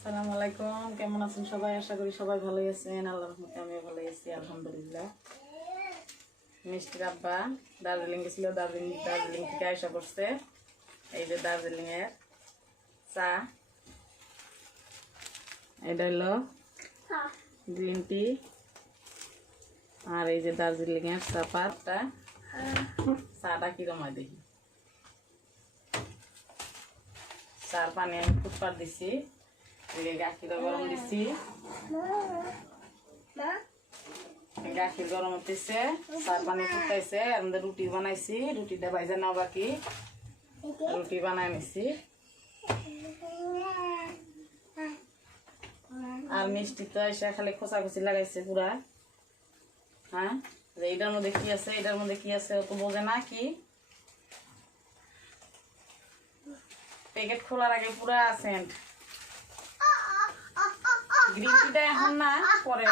আসসালামু আলাইকুম। কেমন আছেন সবাই? আশা করি সবাই ভালোই আছেন। আল্লাহ রহমতে আমিও ভালোই আছি, আলহামদুলিল্লাহ। মিষ্টির আব্বা দার্জিলিং গেছিল, দার্জিলিং দার্জিলিং থেকে আসা করছে এই যে দার্জিলিং এর চা। এটা হলো গ্রিন টি। আর এই যে দার্জিলিং এর চা পাতটা। চাটা কিরম হয় দেখি। চার পানি আমি ফুটপাত দিছি। গাখির গরম দিছি। গাখির গরম হতেছে চার পানি ফুটাইছে মধ্যে রুটি বানাইছি, রুটিটা বাইজা নাও বাকি। রুটি বানাই নিছি। আর মিষ্টি তো এসে খালি খোঁচাখুচি লাগাইছে পুরা। হ্যাঁ? যে এটার মধ্যে কি আছে, এটার মধ্যে কি আছে ও বোঝে না কি। প্যাকেট খোলার আগে পুরা সেন্ট গ্রিন টিটা এখন না, পরে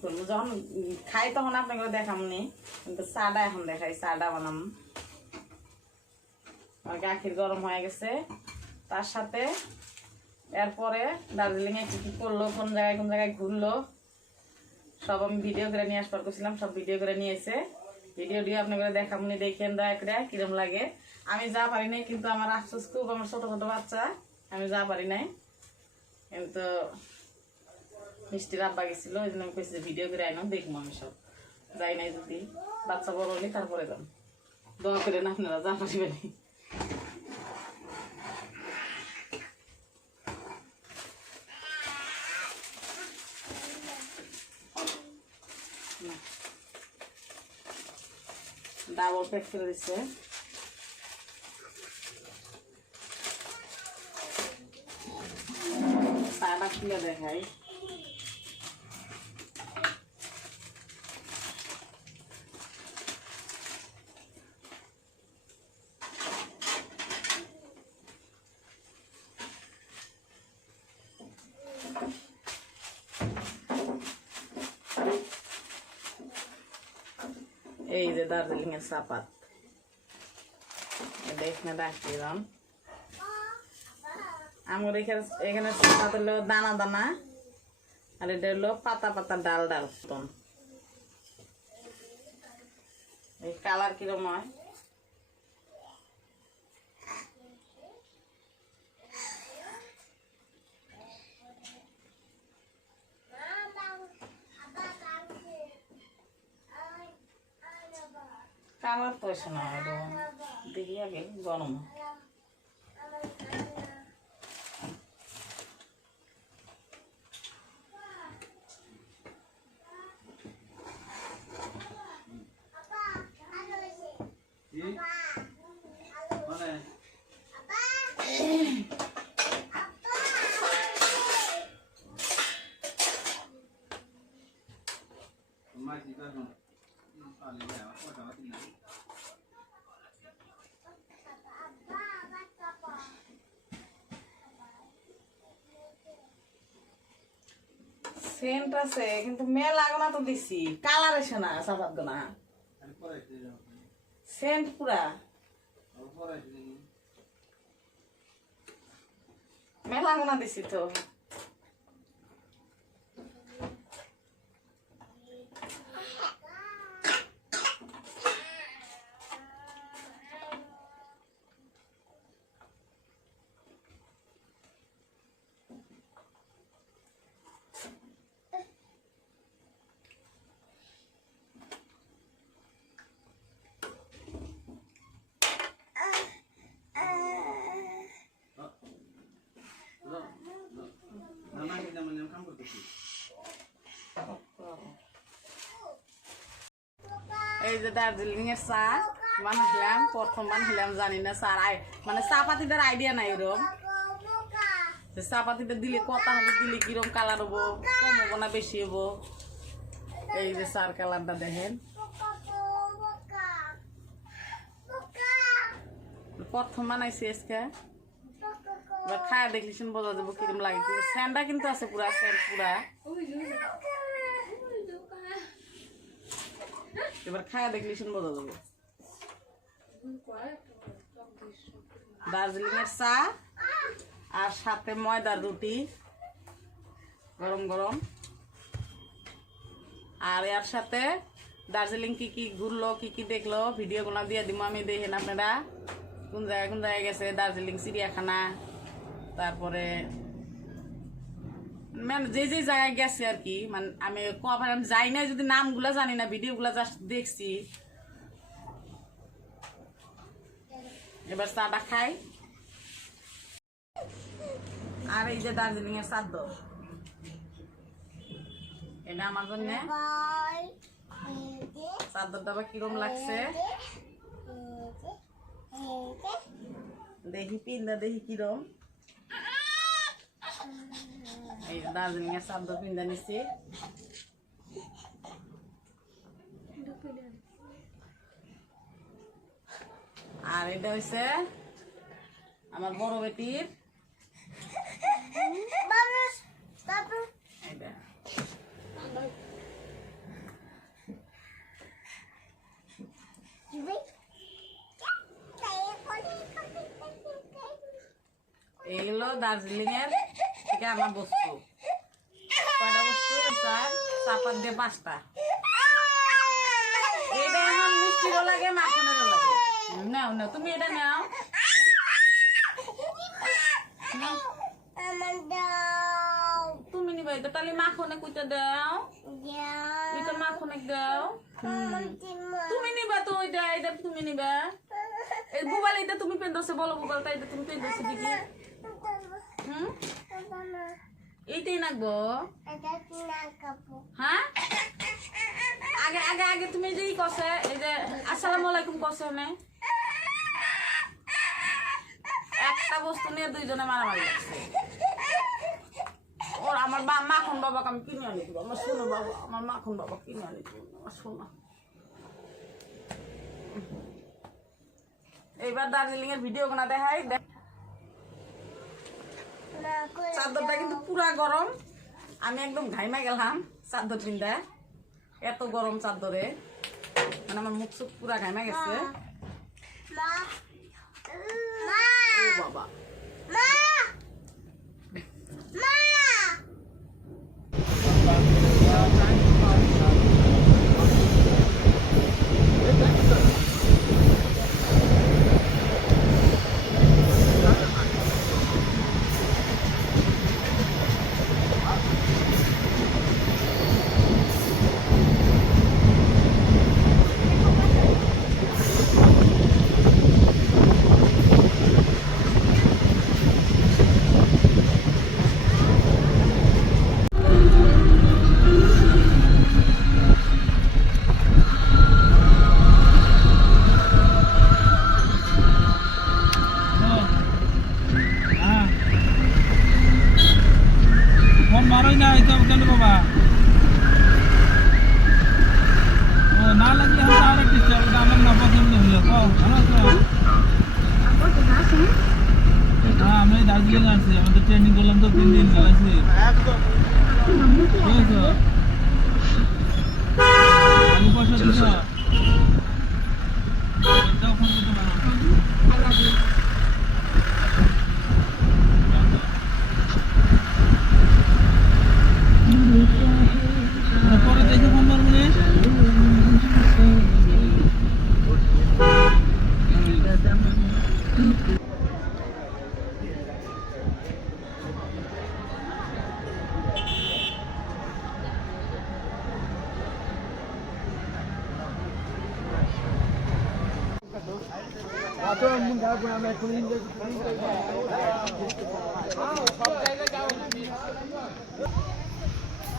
করব। যখন খাই তখন আপনাকে দেখামনি, কিন্তু চাটা এখন দেখাই, চাটা বানাম। আর গাখির গরম হয়ে গেছে। তার সাথে এরপরে দার্জিলিংয়ে কি কি করল, কোন জায়গায় কোন জায়গায় ঘুরলো, সব আমি ভিডিও করে নিয়ে আসবার করছিলাম, সব ভিডিও করে নিয়ে এসে ভিডিও দিয়ে আপনাকে দেখামনি, দেখেন, দয়া করে, কিরম লাগে। আমি যা পারি নাই, কিন্তু আমার আফসোস, খুব আমার ছোট ছোট বাচ্চা, আমি যা পারি নাই। কিন্তু মিষ্টির আব্বা গেছিল, ওই জন্য আমি কইছি ভিডিও করে আইনো দেখব আমি সব। যাই নাই যদি, বাচ্চা বড় হলে তারপরে যান দোয়া করে না আপনারা, যা পারিবেন। ডাবল প্যাক করে দিচ্ছে চাটা খুলে দেখাই। এই যে দার্জিলিং এর চাপাত। এটা এখানে রাখলাম আমার এখানে এখানে চাপাত হলো দানা দানা, আর এটা হলো পাতা পাতা ডাল ডাল এই কালার কিরম হয়? এসে না এটা দেখি আগে গরম। সেন্ট আছে, কিন্তু মেলা গোনা তো দিছি। কালার এসে না সাফাত গোনা সেন্ট পুরা। মেলা গোনা দিছি তো। যে দার্জিলিং এর চা বানাইলাম প্রথম বানাইলাম জানি না আই মানে চা পাতিটার আইডিয়া নাই ওরম যে চা পাতিটা দিলে কতা হবে, দিলে কিরম কালার হব, কম হব না বেশি হব? এই যে চার কালারটা দেখেন। প্রথম বানাইছি আজকে। এবার খায়া দেখলি শুন বোঝা যাব কিরম লাগে। কিন্তু স্যান্ডটা কিন্তু আছে পুরা স্যান্ড পুরা। এবার খায়া দেখলি শুন বোঝা যাব দার্জিলিং এর চা আর সাথে ময়দার রুটি, গরম গরম। আর এর সাথে দার্জিলিং কি কি ঘুরলো, কি কি দেখল, ভিডিওগুলো দিয়ে দিব আমি, দেখেন আপনারা। কোন জায়গায় কোন জায়গায় গেছে? দার্জিলিং, চিড়িয়াখানা, তারপরে মানে যে যে জায়গায় গেছে আর কি মানে আমি কবার আমি যাই না যদি নামগুলা জানি না, ভিডিওগুলা জাস্ট দেখছি। এবার চাটা খাই। আর এই যে দার্জিলিং এর চাদর এটা আমার জন্য। চাদরটা কিরম লাগছে? দেখি, পিন্দা দেখি কিরম। এই দার্জিলিং এর চাদর পিন্দা নিচ্ছি আর এটা হচ্ছে আমার বড় বেটির। এইগুলো দার্জিলিং এর থেকে আমার বস্তু। কয়টা বস্তু দিয়ে পাঁচটা। এটা এখন মিষ্টিরও লাগে, মাখনেরও লাগে। নাও নাও, তুমি এটা নাও। তুমি নিবা এটা। তাহলে মাখনে কুইটা দাও। এটা মাখনে দাও। তুমি নিবা তো ওইটা, এটা তুমি নিবা। এই বুবাল এটা তুমি পেন্দছে বলো বুবাল তাই এটা তুমি পেন্দছে দেখি। হুম হ্যাঁ? একটা বস্তু নিয়ে দুইজনে মারামারি ওর আমার মাখন বাবাকে আমি কিনে আনি আমার শোনো বাবা আমার মাখন বাবা কিনে আনি আমার শোনো এইবার দার্জিলিং এর ভিডিও গোনা দেখাই, দেখ চাদরটা কিন্তু পুরা গরম। আমি একদম ঘাইমা গেলাম চাদর পিন্দা এত গরম চাদরে। মানে আমার মুখ চুখ পুরা ঘাইমা গেছে। বাবা। হ্যাঁ আমি দার্জিলিং আছি আমাদের ট্রেনিং করলাম তো তিন দিন বুঝেছ? আমি পয়সা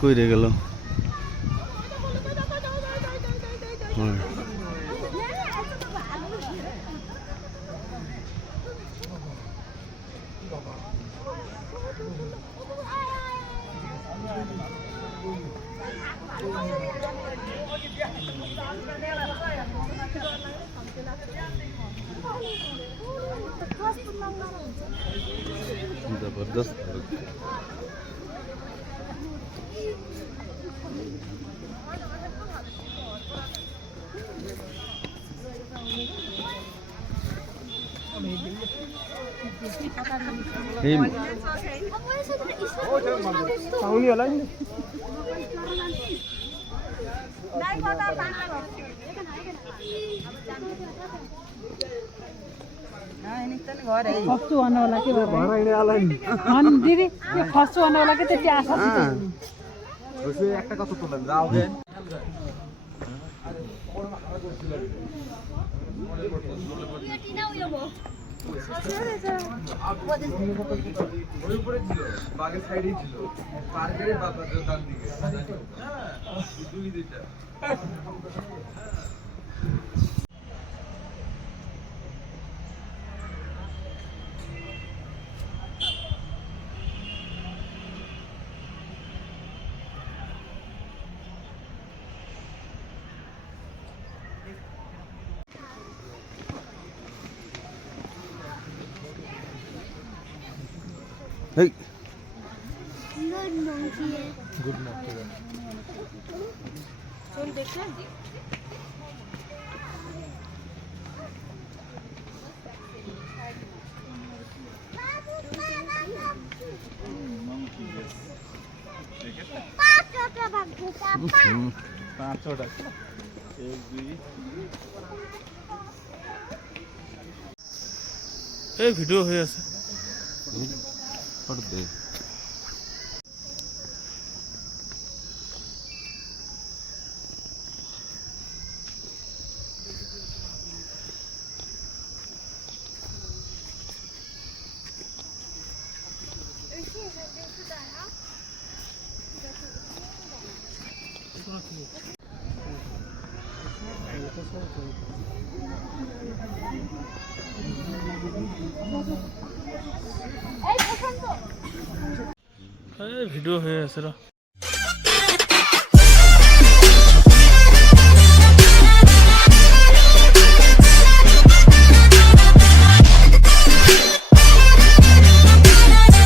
কই রে গেল হয়। जबरदस्त এই खस्छु भन्नुलाई के भयो दिदी त्यो खस्छु भन्नुलाई के त्यति आशा বাগের সাইডেই ছিল পার্কের বাবার ডান দিকে দুই দুইটা এই এই ভিডিও হয়ে আছে acordei. Hey! É ভিডিও হয়ে আছে